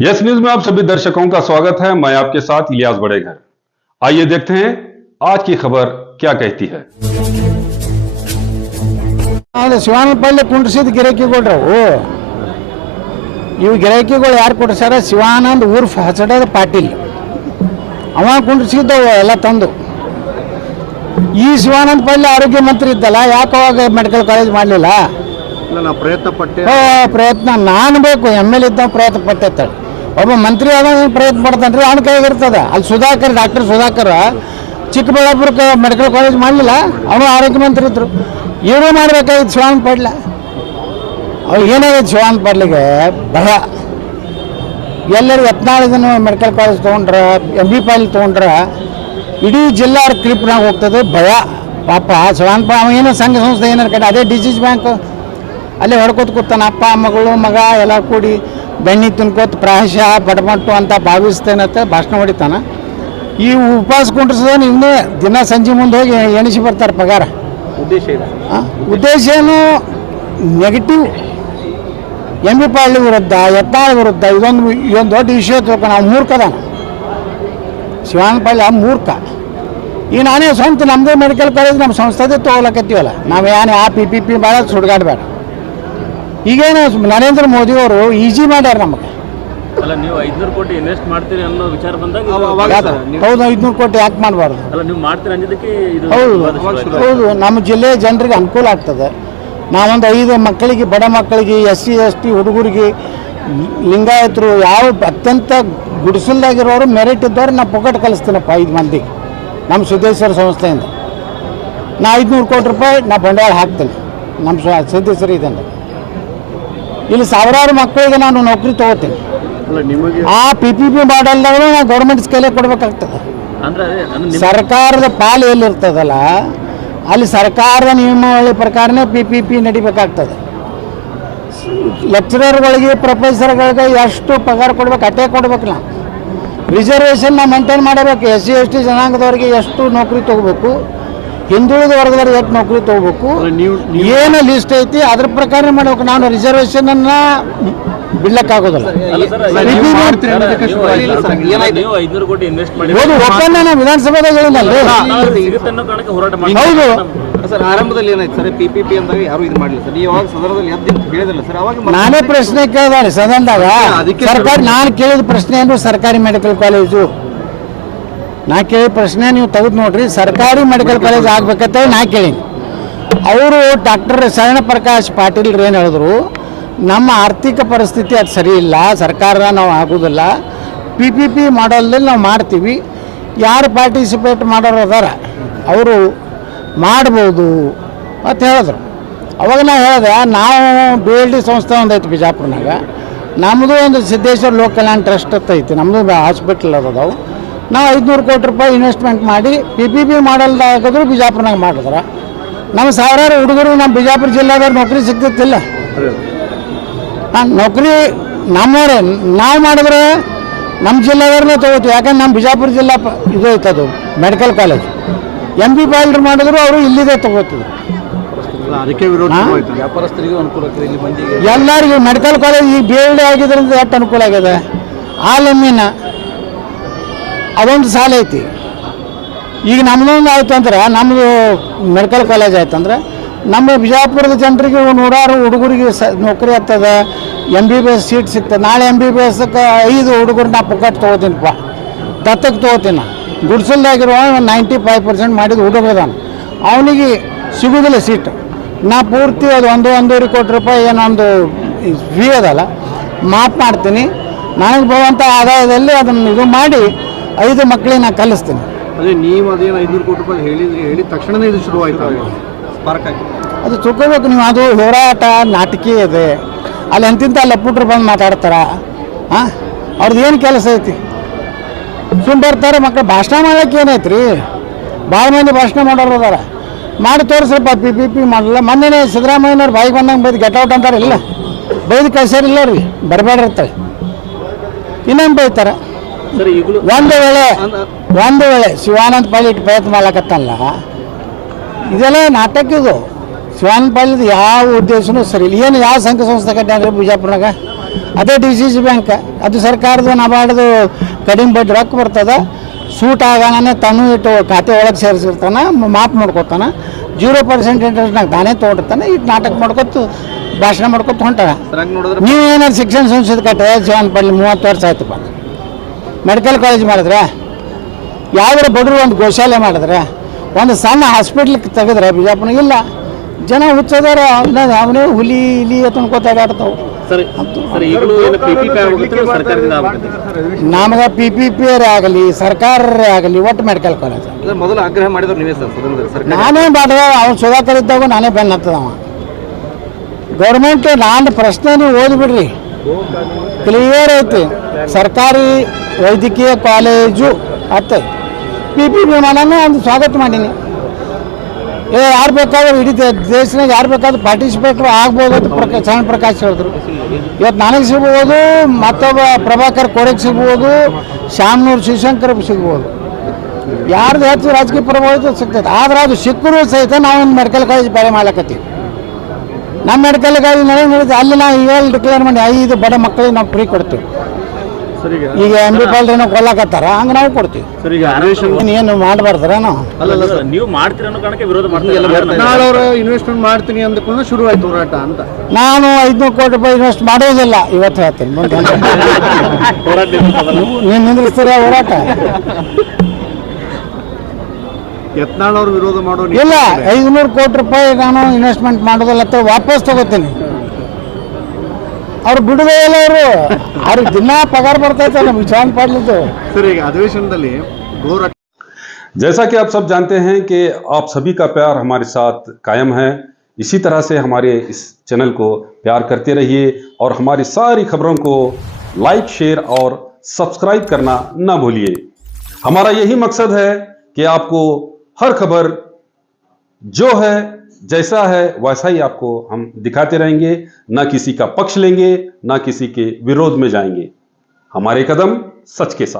Yes news में आप सभी दर्शकों का स्वागत है। मैं आपके साथ इलियास बड़ेघर। आइए देखते हैं आज की खबर क्या कहती है। ಶಿವಾನಂದ ಕುಂಡ್ರಿಸಿದ ಗಿರಾಕಿಗಳ್ರವು ಇವು ಗಿರಾಕಿಗಳು ಯಾರು ಕೊಡ್ಸಾರ? ಶಿವಾನಂದ್ ಉರ್ಫ್ ಹಸಡದ ಪಾಟೀಲ್ ಅವ ಕುಂಡ್ರಿಸಿದ್ದವು ಎಲ್ಲ ತಂದು. ಈ ಶಿವಾನಂದ ಪೈಲೆ ಆರೋಗ್ಯ ಮಂತ್ರಿ ಇದ್ದಲ್ಲ, ಯಾಕೆ ಅವಾಗ ಮೆಡಿಕಲ್ ಕಾಲೇಜ್ ಮಾಡಲಿಲ್ಲ? ಪ್ರಯತ್ನ ನಾನು ಬೇಕು, ಎಮ್.ಎಲ್.ಎ ಇದ್ದ ಪ್ರಯತ್ನ ಪಟ್ಟೈತಾಳೆ. ಒಬ್ಬ ಮಂತ್ರಿ ಆದ ಪ್ರಯತ್ನ ಪಡ್ತಾನ್ರಿ, ಅವನ ಕೈಗಿರ್ತದೆ. ಅಲ್ಲಿ ಸುಧಾಕರ್, ಡಾಕ್ಟರ್ ಸುಧಾಕರ್ ಚಿಕ್ಕಬಳ್ಳಾಪುರಕ್ಕೆ ಮೆಡಿಕಲ್ ಕಾಲೇಜ್ ಮಾಡಲಿಲ್ಲ, ಅವನು ಆರೋಗ್ಯ ಮಂತ್ರಿ ಇದ್ರು. ಏನೂ ಮಾಡಬೇಕಾಗಿತ್ತು ಶಿವಾನಂದ ಪಾಟೀಲ. ಅವ್ರು ಏನಾಗಿತ್ತು ಶಿವಾನಂದ ಪಾಟೀಲಿಗೆ? ಭಯ. ಎಲ್ಲರೂ 14 ಜನ ಮೆಡಿಕಲ್ ಕಾಲೇಜ್ ತೊಗೊಂಡ್ರೆ, ಎಮ್.ಬಿ. ಪಾಟೀಲ್ ತೊಗೊಂಡ್ರೆ ಇಡೀ ಜಿಲ್ಲಾ ಕ್ಲಿಪ್ನಾಗ ಹೋಗ್ತದೆ. ಭಯ ಪಾಪ ಶಿವಾನಂದ ಪಾಟೀಲ್. ಅವ ಏನೋ ಸಂಘ ಸಂಸ್ಥೆ ಏನಾರು ಕಡೆ, ಅದೇ ಡಿಸೀಸ್ ಬ್ಯಾಂಕ್ ಅಲ್ಲೇ ಹೊಡ್ಕೋತ ಕೂತಾನ. ಅಪ್ಪ ಮಗಳು ಮಗ ಎಲ್ಲ ಕೂಡಿ ಬೆಣ್ಣೆ ತಿನ್ಕೋತ ಪ್ರಾಯಶಃ ಬಡಮಟ್ಟು ಅಂತ ಭಾವಿಸ್ತೇನಂತ ಭಾಷಣ ಹೊಡಿತಾನ. ಈ ಉಪವಾಸ ಕುಂಡ್ರಿಸೋನು ಇವನೇ ದಿನ ಸಂಜೆ ಮುಂದೆ ಹೋಗಿ ಎಣಿಸಿ ಬರ್ತಾರೆ ಪಗಾರ. ಉದ್ದೇಶ ಏನು? ನೆಗೆಟಿವ್. ಎಮ್.ಬಿ. ಪಾಟೀಲ್ ವಿರುದ್ಧ, ಯತ್ನಾಳ್ ವಿರುದ್ಧ ಇದೊಂದು ದೊಡ್ಡ ವಿಷಯ ತಿಳ್ಕೊಂಡು ನಾವು ಮೂರ್ಖದಾನ ಶಿವಾನಂದ ಪಾಟೀಲ್. ಮೂರ್ಖ. ಈಗ ನಾನೇ ಸ್ವಂತ ನಮ್ಮದೇ ಮೆಡಿಕಲ್ ಕಾಲೇಜ್ ನಮ್ಮ ಸಂಸ್ಥೆದೇ ತೊಗೊಳಕತ್ತೀವಲ್ಲ. ನಾವು ಏನು ಆ PPP ಭಾಳ ಸುಡ್ಗಾಡಬೇಡ. ಈಗೇನು ನರೇಂದ್ರ ಮೋದಿ ಅವರು ಈಜಿ ಮಾಡ್ಯಾರ ನಮಗೆ. ಅಲ್ಲ, ನೀವು 500 ಕೋಟಿ ಇನ್ವೆಸ್ಟ್ ಮಾಡ್ತೀರಿ ಅನ್ನೋ ವಿಚಾರ ಬಂದಾಗ ಹೌದು, 500 ಕೋಟಿ ಯಾಕೆ ಮಾಡಬಾರ್ದು? ಅಲ್ಲ, ನೀವು ಮಾಡ್ತೀರಿ ಅಂದಿದ್ದಕ್ಕೆ ಇದು ಹೌದು. ನಮ್ಮ ಜಿಲ್ಲೆ ಜನರಿಗೆ ಅನುಕೂಲ ಆಗ್ತದೆ. ನಾವೊಂದು 5 ಮಕ್ಕಳಿಗೆ, ಬಡ ಮಕ್ಕಳಿಗೆ, SC ST ಹುಡುಗರಿಗೆ, ಲಿಂಗಾಯತರು, ಯಾವ ಅತ್ಯಂತ ಗುಡಿಸಲ್ದಾಗಿರೋರು ಮೆರಿಟ್ ಇದ್ದವ್ರು ನಾ ಪೊಕಟ್ ಕಲಿಸ್ತೀನಪ್ಪ 5 ಮಂದಿಗೆ ನಮ್ಮ ಸಿದ್ದೇಶ್ವರ ಸಂಸ್ಥೆಯಿಂದ. ನಾ 500 ಕೋಟಿ ರೂಪಾಯಿ ನಾ ಬಂಡವಾಳ ಹಾಕ್ತೇನೆ ನಮ್ಮ ಸಿದ್ದೇಶ್ವರ ಇದನ್ನು. ಇಲ್ಲಿ ಸಾವಿರಾರು ಮಕ್ಕಳಿಗೆ ನಾನು ನೌಕರಿ ತೊಗೋತೀನಿ. ಆ PPP ಮಾಡಲ್ದಾಗ ನಾವು ಗೌರ್ಮೆಂಟ್ ಸ್ಕೇಲೇ ಕೊಡಬೇಕಾಗ್ತದೆ. ಸರ್ಕಾರದ ಪಾಲು ಎಲ್ಲಿರ್ತದಲ್ಲ ಅಲ್ಲಿ ಸರ್ಕಾರದ ನಿಯಮಾವಳಿ ಪ್ರಕಾರನೇ PPP ನಡಿಬೇಕಾಗ್ತದೆ. ಲೆಕ್ಚರರ್ಗಳಿಗೆ, ಪ್ರೊಫೆಸರ್ಗಳಿಗೆ ಎಷ್ಟು ಪಗಾರ ಕೊಡ್ಬೇಕು ಅಷ್ಟೇ ಕೊಡ್ಬೇಕು. ನಾವು ರಿಸರ್ವೇಷನ್ ನಾವು ಮೇಂಟೈನ್ ಮಾಡಬೇಕು. SC ST ಜನಾಂಗದವ್ರಿಗೆ ಎಷ್ಟು ನೌಕರಿ ತೊಗೋಬೇಕು, ಹಿಂದುಳಿದ ವರ್ಗದವ್ರಿಗೆ ಎಷ್ಟು ನೌಕರಿ ತೊಗೋಬೇಕು, ಏನು ಲಿಸ್ಟ್ ಐತಿ ಅದ್ರ ಪ್ರಕಾರ ಮಾಡ್ಬೇಕು. ನಾನು ರಿಸರ್ವೇಷನನ್ನು ಬಿಡ್ಲಕ್ಕಾಗೋದಿಲ್ಲ. ಒಪ್ಪಂದ ನಾವು ವಿಧಾನಸಭೆದಾಗ ಹೇಳಿದ್ನಲ್ಲಿ. ಹೌದು ಸರ್, ಆರಂಭದಲ್ಲಿ ಏನಾಯ್ತು ಸರ್? PPP ಅಂದಾಗ ಯಾರು ಇದು ಮಾಡಲಿಲ್ಲ ಸರ್. ನೀವು ಸದನದಲ್ಲಿ ಹೇಳಿದಿಲ್ಲ ಸರ್. ಅವಾಗ ನಾನೇ ಪ್ರಶ್ನೆ ಕೇಳಿದಾರೆ ಸದನದಾಗ. ಸರ್ಕಾರ ನಾನು ಕೇಳಿದ ಪ್ರಶ್ನೆ ಏನು? ಸರ್ಕಾರಿ ಮೆಡಿಕಲ್ ಕಾಲೇಜು ನಾ ಕೇಳಿದ ಪ್ರಶ್ನೆ ನೀವು ತೆಗೆದು ನೋಡ್ರಿ. ಸರ್ಕಾರಿ ಮೆಡಿಕಲ್ ಕಾಲೇಜ್ ಆಗ್ಬೇಕಂತ ನಾ ಕೇಳೀನಿ. ಅವರು ಡಾಕ್ಟರ್ ಶರಣಪ್ರಕಾಶ್ ಪಾಟೀಲ್ ಏನು ಹೇಳಿದ್ರು? ನಮ್ಮ ಆರ್ಥಿಕ ಪರಿಸ್ಥಿತಿ ಅದು ಸರಿ ಇಲ್ಲ, ಸರ್ಕಾರ ನಾವು ಆಗೋದಿಲ್ಲ, PPP ಮಾಡಲ್ದಲ್ಲಿ ನಾವು ಮಾಡ್ತೀವಿ, ಯಾರು ಪಾರ್ಟಿಸಿಪೇಟ್ ಮಾಡೋರು ಅದಾರ ಅವರು ಮಾಡ್ಬೋದು ಅಂತ ಹೇಳಿದ್ರು. ಅವಾಗ ನಾ ಹೇಳಿದೆ, ನಾವು BLD ಸಂಸ್ಥೆ ಒಂದು ಐತಿ ಬಿಜಾಪುರನಾಗ, ನಮ್ಮದು ಒಂದು ಸಿದ್ದೇಶ್ವರ ಲೋಕ ಕಲ್ಯಾಣ ಟ್ರಸ್ಟ್ ಅಂತ ಐತಿ, ನಮ್ಮದು ಹಾಸ್ಪಿಟ್ಲ್ ಅದಾವು. ನಾವು 500 ಕೋಟಿ ರೂಪಾಯಿ ಇನ್ವೆಸ್ಟ್ಮೆಂಟ್ ಮಾಡಿ PPP ಮಾಡಲ್ದಾಗಿದ್ರು ಬಿಜಾಪುರನಾಗ ಮಾಡಿದ್ರೆ ನಮ್ಮ ಸಾವಿರಾರು ಹುಡುಗರು ನಮ್ಮ ಬಿಜಾಪುರ ಜಿಲ್ಲಾದವ್ರು ನೌಕರಿ ಸಿಗ್ತಿತ್ತಿಲ್ಲ. ನೌಕರಿ ನಮ್ಮವರೇ ನಾವು ಮಾಡಿದ್ರೆ ನಮ್ಮ ಜಿಲ್ಲಾದವ್ರನ್ನೇ ತೊಗೋತೀವಿ. ಯಾಕಂದ್ರೆ ನಮ್ಮ ಬಿಜಾಪುರ ಜಿಲ್ಲಾ ಇದು ಐತದು ಮೆಡಿಕಲ್ ಕಾಲೇಜ್. M.B. ಪಾಟೀಲ್ ಮಾಡಿದ್ರು ಅವರು ಇಲ್ಲಿದೆ ತೊಗೋತಿದ್ರು. ಎಲ್ಲರಿಗೂ ಮೆಡಿಕಲ್ ಕಾಲೇಜ್ ಈಗ BLD ಆಗಿದ್ರಿಂದ ಎಷ್ಟು ಅನುಕೂಲ ಆಗಿದೆ. ಆಲೆಮ್ಮಿನ ಅದೊಂದು ಸಾಲ ಐತಿ. ಈಗ ನಮ್ಮದೊಂದು ಆಯ್ತು ಅಂದ್ರೆ, ನಮ್ಮದು ಮೆಡಿಕಲ್ ಕಾಲೇಜ್ ಆಯ್ತು ಅಂದ್ರೆ ನಮ್ಮ ಬಿಜಾಪುರದ ಜನರಿಗೆ ನೂರಾರು ಹುಡುಗರಿಗೆ ನೌಕರಿ ಆಗ್ತದೆ. MBBS ಸೀಟ್ ಸಿಗ್ತದೆ. ನಾಳೆ MBBSಕ್ಕೆ 5 ಹುಡುಗರು ನಾ ಪುಕ್ಕಟ್ ತೊಗೋತೀನಿಪ್ಪ, ದತ್ತಕ್ಕೆ ತೊಗೋತೀನಿ. ಗುಡ್ಸಲ್ದಾಗಿರುವ 95% ಮಾಡಿದ ಹುಡುಗದಾನ, ಅವನಿಗೆ ಸಿಗೋದಿಲ್ಲ ಸೀಟ್. ನಾ ಪೂರ್ತಿ ಅದು 1-1.5 ಕೋಟಿ ರೂಪಾಯಿ ಏನೊಂದು ಫೀ ಅದಲ್ಲ ಮಾಫ್ ಮಾಡ್ತೀನಿ. ನನಗೆ ಬರುವಂಥ ಆದಾಯದಲ್ಲಿ ಅದನ್ನು ಇದು ಮಾಡಿ 5 ಮಕ್ಕಳಿಗೆ ನಾನು ಕಲಿಸ್ತೀನಿ. ಅದೇ ನೀವು ಅದೇನು 500 ಕೋಟಿ ರೂಪಾಯಿ ಹೇಳಿದ ತಕ್ಷಣವೇ ಇದು ಶುರುವಾಯಿತು ಸ್ಪಾರ್ಕ್ ಆಗಿ. ಅದು ತಿಳ್ಕೋಬೇಕು ನೀವು. ಅದು ಹೋರಾಟ ನಾಟಕೀಯ ಇದೆ. ಅಲ್ಲಿ ಎಂತಿಂತ ಲಪ್ಪುಟ್ರು ಬಂದು ಮಾತಾಡ್ತಾರ. ಅವ್ರದ್ದು ಏನು ಕೆಲಸ ಐತಿ? ಸುಮ್ಮನೆ ಬರ್ತಾರೆ ಮಕ್ಕಳು. ಭಾಷಣ ಮಾಡೋಕ್ಕೆ ಏನೈತಿ ರೀ? ಭಾಳ ಮಂದಿ ಭಾಷಣ ಮಾಡೋರು ಅದಾರ, ಮಾಡಿ ತೋರಿಸ್ರಪ್ಪ. PPP ಮಾಡಲ್ಲ. ಮೊನ್ನೆ ಸಿದ್ದರಾಮಯ್ಯನವ್ರು ಬಾಯಿಗೆ ಬಂದಂಗೆ ಬೈದು ಗೆಟೌಟ್ ಅಂತಾರೆ. ಇಲ್ಲ, ಬೈದು ಕಳ್ಸ್ಯಾರಿಲ್ಲ ರೀ, ಬರಬೇಡಿರ್ತಾರೆ. ಇನ್ನೇನು ಬೈತಾರೆ? ಒಂದು ವೇಳೆ ಶಿವಾನಂದ ಪಾಟೀಲ್ ಪ್ರಯತ್ನ ಮಾಡ್ಲಕತ್ತಲ್ಲ, ಇದೆಲ್ಲ ನಾಟಕ. ಇದು ಶಿವಾನಂದ ಪಾಟೀಲ್ ಯಾವ ಉದ್ದೇಶನೂ ಸರಿ ಇಲ್ಲ. ಏನು ಯಾವ ಸಂಘ ಸಂಸ್ಥೆ ಕಟ್ಟ್ಯಾನ್ರಿ ಬಿಜಾಪುರನಾಗ? ಅದೇ ಡಿ ಸಿ ಸಿ ಬ್ಯಾಂಕ್ ಅದು ಸರ್ಕಾರದ ನಬಾರ್ಡ್ದು ಕಡಿಮೆ ಬಡ್ಡಿ ರೊಕ್ಕ ಬರ್ತದೆ. ಸೂಟ್ ಆಗೋಣ ತಾನು ಇಟ್ಟು ಖಾತೆ ಒಳಗೆ ಸೇರಿಸಿರ್ತಾನೆ, ಮಾಪ್ ಮಾಡ್ಕೊತಾನೆ, 0% ಇಂಟ್ರೆಸ್ಟ್ನಾಗ ತಾನೇ ತೊಗೊಂಡಿರ್ತಾನೆ. ಇಟ್ಟು ನಾಟಕ ಮಾಡ್ಕೊತು ಭಾಷಣ ಮಾಡ್ಕೊತ ಹೊಂಟಾಗ ಸರ್ ಹಂಗೆ ನೋಡಿದ್ರೆ ನೀವು ಏನಾದ್ರು ಶಿಕ್ಷಣ ಸಂಸ್ಥೆ ಕಟ್ಟಿದ್ರೆ ಜೀವನ ಪಡ್ಲಿ 30 ವರ್ಷ ಆಯ್ತಪ್ಪ. ಮೆಡಿಕಲ್ ಕಾಲೇಜ್ ಮಾಡಿದ್ರೆ, ಯಾವ್ದಾರ ಬಡವರು ಒಂದು ಗೋಶಾಲೆ ಮಾಡಿದ್ರೆ, ಒಂದು ಸಣ್ಣ ಹಾಸ್ಪಿಟ್ಲ್ ತೆಗೆದ್ರೆ ಬಿಜಾಪುರ ಇಲ್ಲ. ಜನ ಹುಚ್ಚದಾರ ಅವನೇ ಹುಲಿ ಇಲಿ ಅನ್ಕೋತ ಆಡ್ತಾವೆ. ಸರ್ ಸರ್ ಈಗಲೂ ಏನು PPP ಆಗುತ್ತೆ ಸರ್ಕಾರದಿಂದ ಆಗುತ್ತೆ? ನಮಗೆ PPP ಆಗಲಿ ಸರ್ಕಾರರೇ ಆಗಲಿ ಒಟ್ಟು ಮೆಡಿಕಲ್ ಕಾಲೇಜ್. ಸರ್ ಮೊದಲು ಆಗ್ರಹ ಮಾಡಿದ್ರು ನೀವೇ ಸರ್ ಸದನದಲ್ಲಿ ಸರ್ಕಾರ ನಾನೇ ಮಾಡಿದೆ, ಅವ್ನು ಸುಧಾಕರ್ ಇದ್ದಾಗ ನಾನೇ ಬೆನ್ನ ಹತ್ತದವ. ಗೌರ್ಮೆಂಟ್ ನಾನು ಪ್ರಶ್ನೆ ನೀವು ಓದಿಬಿಡ್ರಿ, ಕ್ಲಿಯರ್ ಐತಿ. ಸರ್ಕಾರಿ ವೈದ್ಯಕೀಯ ಕಾಲೇಜು ಅತ್ತೆ PPP ಮಾಡೋಣ ಒಂದು ಸ್ವಾಗತ ಮಾಡೀನಿ. ಯಾರು ಬೇಕಾದ್ರೂ ಇಡೀ ದೇಶನಾಗ ಯಾರು ಬೇಕಾದ್ರೂ ಪಾರ್ಟಿಸಿಪೇಟ್ ಆಗ್ಬೋದು ಅಂತ ಚರಣ್ ಪ್ರಕಾಶ್ ಹೇಳಿದ್ರು. ಇವತ್ತು ನನಗೆ ಸಿಗ್ಬೋದು, ಮತ್ತೊಬ್ಬ ಪ್ರಭಾಕರ್ ಕೋರೆಗೆ ಸಿಗ್ಬೋದು, ಶ್ಯಾಮ್ನೂರು ಶಿವಶಂಕರ್ ಸಿಗ್ಬೋದು. ಯಾರ್ದು ಹೆಚ್ಚು ರಾಜಕೀಯ ಪ್ರಭಾವ ಸಿಗ್ತೈತೆ. ಆದ್ರೆ ಅದು ಸಿಕ್ಕರೂ ಸಹಿತ ನಾವೊಂದು ಮೆಡಿಕಲ್ ಕಾಲೇಜ್ ಬೇರೆ ಮಾಡ್ಲಕತ್ತೀವಿ. ನಮ್ಮ ಮೆಡಿಕಲ್ ಕಾಲೇಜ್ ನಡೆಯುತ್ತೆ ಅಲ್ಲಿ ನಾವು ಈಗಲ್ಲಿ ಡಿಕ್ಲೇರ್ ಮಾಡಿ 5 ಬಡ ಮಕ್ಕಳಿಗೆ ನಾವು ಫ್ರೀ ಕೊಡ್ತೀವಿ. ಈಗ MB ಏನೋ ಕೊಲ್ಲಕತ್ತಾರ, ಹಂಗೆ ನಾವು ಕೊಡ್ತೀವಿ. ಸರ್ ಈಗ ಅನ್ವೇಷಣೆ ಏನು ಮಾಡಬಾರ್ದಾರ ನಾವು? ಅಲ್ಲ ಸರ್, ನೀವು ಮಾಡ್ತೀರ ಅನ್ನೋ ಕಾರಣಕ್ಕೆ ವಿರೋಧ ಮಾಡ್ತಾರೆ. ಯತ್ನಾಳ್ ಇನ್ವೆಸ್ಟ್ಮೆಂಟ್ ಮಾಡ್ತೀನಿ ಅಂದಕೊಂಡು ಶುರು ಆಯ್ತು ಹೋರಾಟ ಅಂತ. ನಾನು 500 ಕೋಟಿ ರೂಪಾಯಿ ಇನ್ವೆಸ್ಟ್ ಮಾಡೋದಿಲ್ಲ ಇವತ್ತು ಹೇಳ್ತೀನಿ. ಮುಂದೆ ಹೋರಾಟ ನಿಲ್ಲಿಸೋದಲ್ಲ. ನೀವು ನಿಂದ್ರಿಸ್ತೀರ ಹೋರಾಟ? ಯತ್ನಾಳ್ ಅವರು ವಿರೋಧ ಮಾಡೋ ಇಲ್ಲ, 500 ಕೋಟಿ ರೂಪಾಯಿ ನಾನು ಇನ್ವೆಸ್ಟ್ಮೆಂಟ್ ಮಾಡೋದಿಲ್ಲ ಅಂತ ವಾಪಸ್ ತಗೋತೀನಿ. ಅವ್ರು ಬಿಡುದೇ ಇಲ್ಲ, ಅವ್ರಿಗೆ ದಿನ ಪಗಾರ ಬರ್ತೈತೆ ನಮ್ಗೆ ಜಾನ್ ಪಾಡ್ಲಿದ್ದು. ಸರ್ ಈಗ ಅಧಿವೇಶನದಲ್ಲಿ ಹೋರಾಟ जैसा कि आप सब जानते हैं कि आप सभी का प्यार हमारे साथ कायम है। इसी तरह से हमारे इस चैनल को प्यार करते रहिए और हमारी सारी खबरों को लाइक, शेयर और सब्सक्राइब करना ना भूलिए। हमारा यही मकसद है कि आपको हर खबर जो है जैसा है वैसा ही आपको हम दिखाते रहेंगे, ना किसी का पक्ष लेंगे, ना किसी के विरोध में जाएंगे। हमारे कदम सच के साथ।